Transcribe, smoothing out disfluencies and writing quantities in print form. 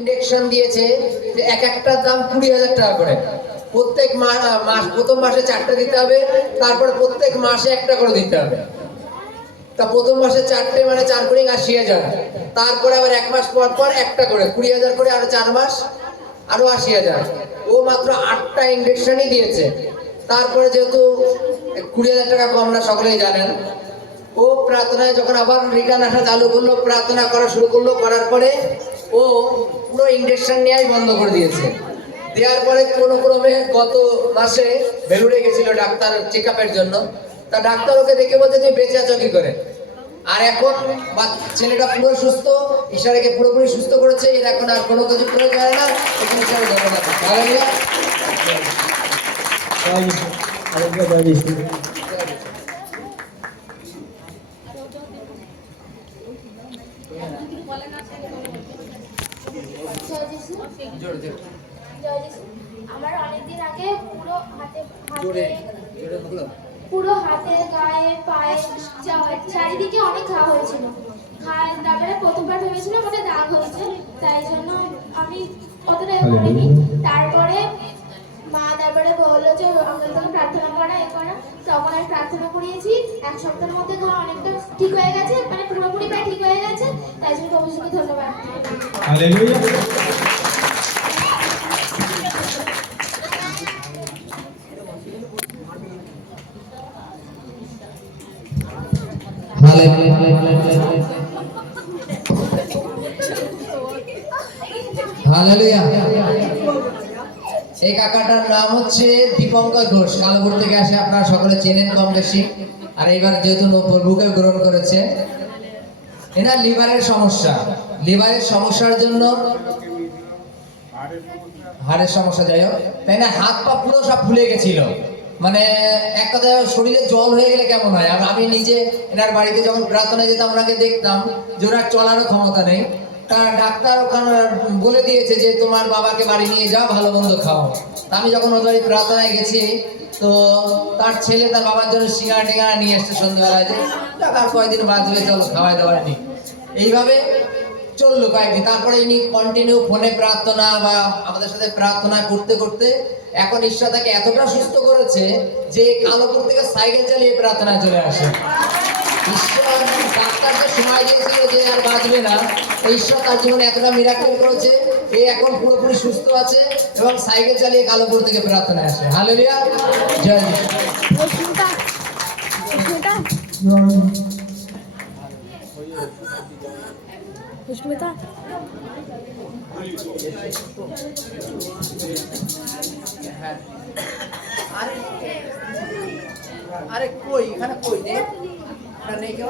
Injection দিয়েছে যে এক একটার দাম 20,000 টাকা করে। প্রত্যেক মাস প্রথম মাসে 4টা দিতে হবে, তারপরে প্রত্যেক মাসে একটা করে দিতে হবে। তা প্রথম মাসে 4টে মানে 4 করে 80,000, তারপরে আবার এক মাস পর পর একটা করে 20,000 করে, আরো 4 মাস আরো 80,000। ও মাত্র 8টা ইনজেকশনই দিয়েছে। তারপরে যেহেতু 20,000 টাকা কম না, সকলেই জানেন, ও প্রার্থনায় যখন আবার রিটার্ন আসা চালু করলো, প্রার্থনা করা শুরু করলো, করার পরে ও পুরো ইনজেকশন নেওয়াই বন্ধ করে দিয়েছে। দেওয়ার পরে কোনো ক্রমে গত মাসে বেলুড়ে গেছিল ডাক্তার চেক আপের জন্য। তা ডাক্তার ওকে দেখে বলছে তুমি বেঁচে আছো কি করে। আর এখন ছেলেটা পুরো সুস্থ, ঈশ্বরকে পুরোপুরি সুস্থ করেছে। এর এখন আর কোনো কিছু প্রয়োজন হয় না। এখানে ঈশ্বরের ধন্যবাদ। আমার অনেকদিন আগে পুরো হাতে গায়ে পায়ে চারিদিকে অনেক ঘা হয়েছিল। তারপরে প্রথমবার ভেবেছিলাম ওটা দাগ হয়েছে, তাই জন্য আমি অতটা করিনি। তারপরে মা তারপরে বললো যে আমাদের থেকে প্রার্থনা করা তখন আমি প্রার্থনা করিয়েছি। 1 সপ্তাহের মধ্যে ঘা অনেকটা ঠিক হয়ে গেছে, মানে পুরোপুরি প্রায় ঠিক হয়ে গেছে। তাই জন্য অবশ্যই ধন্যবাদ। হালেলুয়া। হালেলুয়া। এই কাকাটার নাম হচ্ছে দীপঙ্কর ঘোষ, কালপুর থেকে আসে। আপনারা সকলে চেনেন কম বেশি। আর এবার যেহেতু প্রভুকে গ্রহণ করেছে, এনার লিভারের সমস্যার জন্য, হাড়ের সমস্যা, যাই হোক, তাই না, হাত পা পুরো সব ফুলে গেছিল। মানে এক কথায় শরীরে জল হয়ে গেলে কেমন হয়। আর আমি নিজে এনার বাড়িতে যখন প্রার্থনায় যেতাম, ওনাকে দেখতাম যে ওনার চলারও ক্ষমতা নেই। তার ডাক্তার ওখানে বলে দিয়েছে যে তোমার বাবাকে বাড়ি নিয়ে যাও, ভালো মন্দ খাও। আমি যখন ওর বাড়ি প্রার্থনায় গেছি, তো তার ছেলে তার বাবার জন্য সিঙ্গারা টিঙ্গারা নিয়ে আসছে সন্ধ্যাবেলায়, যে তার কয়েকদিন বাঁচবে, চলো খাওয়াই দাওয়াই নি। এইভাবে চললো কয়েকদিন। তারপরে ইনি কন্টিনিউ ফোনে প্রার্থনা বা আমাদের সাথে প্রার্থনা করতে করতে এখন ঈশ্বর তাকে এতটা সুস্থ করেছে যে কালপুর থেকে সাইকেল চালিয়ে প্রার্থনায় চলে আসে। ঈশ্বর ডাক্তারকে সময় দিয়েছিল যে আর বাঁচবে না, ঈশ্বর তার জীবনে এতটা মিরাকেল করেছে, এ এখন পুরোপুরি সুস্থ আছে এবং সাইকেল চালিয়ে কালপুর থেকে প্রার্থনায় আসে। হালেলুয়া, জয় যিশু। আরে কই এখানে কই নেই, নেই কেউ।